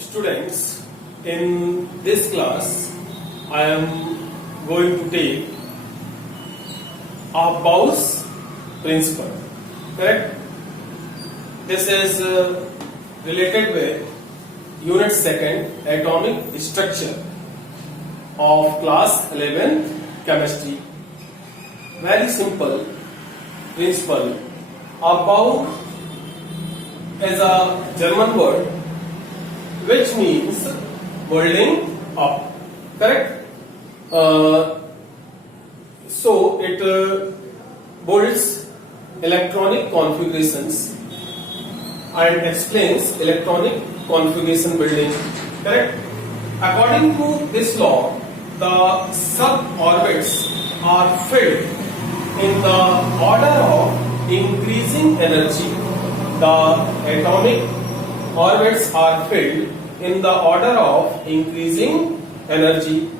students, in this class I am going to take Aufbau Principal. Correct? This is related with Unit-2 atomic structure of class 11th chemistry. Very simple principle. Aufbau is a German word which means building up. Correct? So it builds electronic configurations and explains electronic configuration building. Correct? According to this law, the suborbits are filled in the order of increasing energy. The atomic orbits are filled in the order of increasing energy,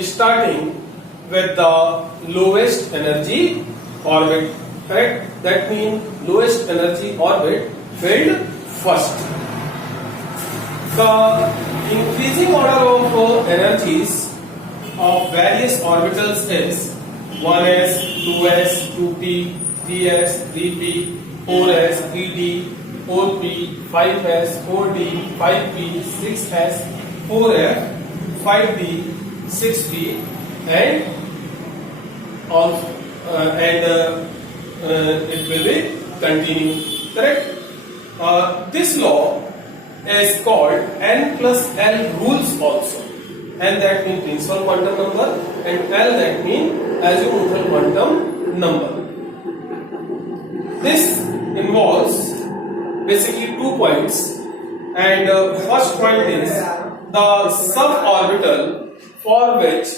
starting with the lowest energy orbit. Correct? That means lowest energy orbit filled first. The increasing order of energies of various orbitals is 1s, 2s, 2p, 3s, 3p, 4s, 3d, 4p, 5s, 4d, 5p, 6s, 4f, 5d, 6p, and it will be continue. Correct? This law is called N plus L rules also. N that means principal quantum number and L that means azimuthal quantum number. This involves basically 2 points, and first point is the suborbital for which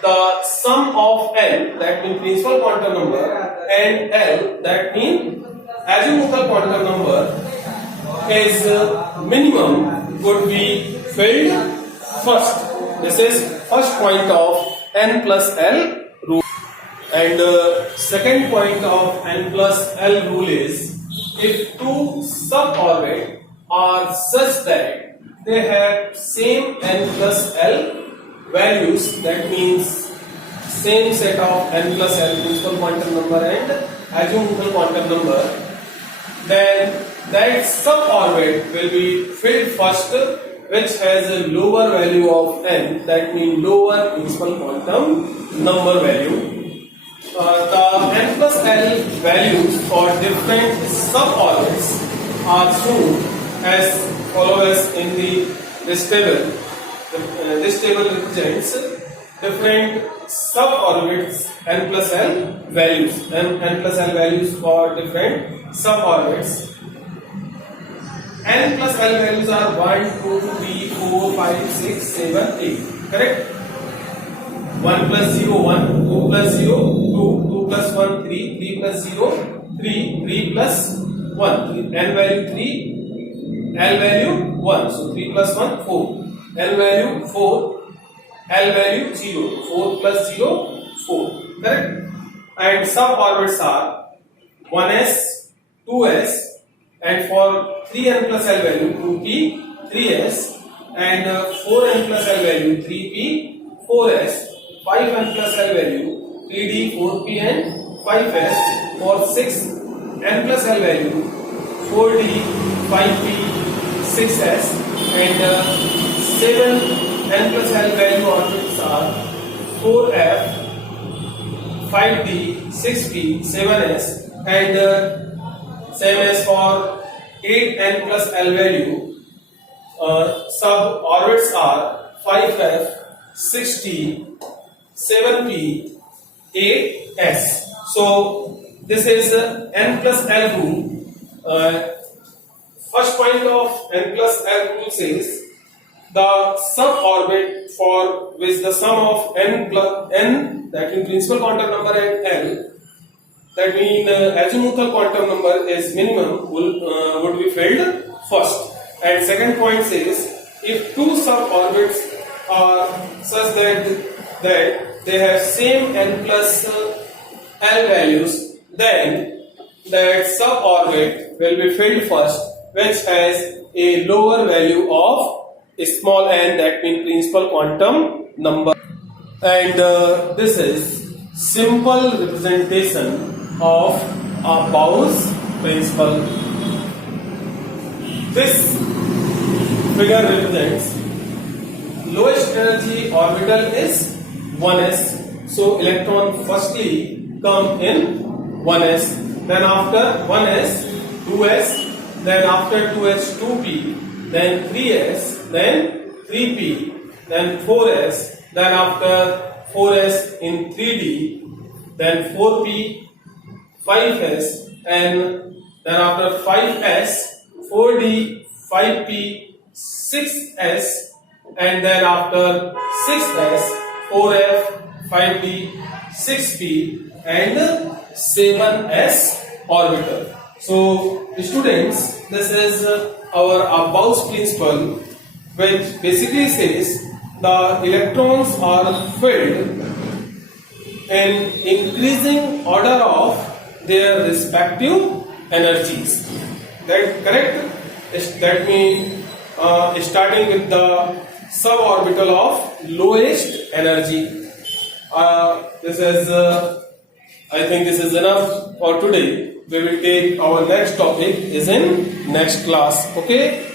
the sum of N that means principal quantum number and L that means azimuthal quantum number is minimum would be filled first. This is first point of N plus L rule. And second point of N plus L rule is if two suborbits are such that they have same N plus L values, that means same set of N plus L principal quantum number and azimuthal quantum number, then that suborbit will be filled first, which has a lower value of N, that means lower principal quantum number value. The N plus L values for different suborbits are shown as follows in this table. This table represents different suborbits N plus L values. N plus L values for different suborbits. N plus L values are 1, 2, 3, 4, 5, 6, 7, 8. Correct? 1 plus 0, 1, 2 plus 0, 2, 2 plus 1, 3, 3 plus 0, 3, 3 plus 1, N value 3, L value 1, so 3 plus 1, 4, L value 4, L value 0, 4 plus 0, 4, correct? And suborbits are 1s, 2s, and for 3n plus L value 2p, 3s, and 4n plus L value 3p, 4s, 5n plus L value 3d, 4p, and 5s, for 6n plus L value 4d, 5p, 6s, and 7n plus L value orbits are 4f, 5d, 6p, 7s, and same as for 8n plus L value, suborbits are 5f, 6d, 7p, 8s. So this is N plus L rule. First point of N plus L rule says the suborbit for which the sum of N plus N, that means principal quantum number, and L, that means azimuthal quantum number is minimum, would be filled first. And second point says if two suborbits are such that they have same N plus L values, then that suborbit will be filled first, which has a lower value of small n, that means principal quantum number. And this is simple representation of Aufbau's principle. This figure represents lowest energy orbital is 1s. So electron firstly come in 1s, then after 1s 2s, then after 2s 2p, then 3s, then 3p, then 4s, then after 4s in 3d, then 4p, 5s, and then after 5s 4d, 5p, 6s, and then after 6s 4f, 5d, 6p, and 7s orbital. So students, this is our Aufbau's principle, which basically says the electrons are filled in increasing order of their respective energies. That correct? That means starting with the suborbital of lowest energy. This is I think this is enough for today. We will take our next topic is in next class. Okay.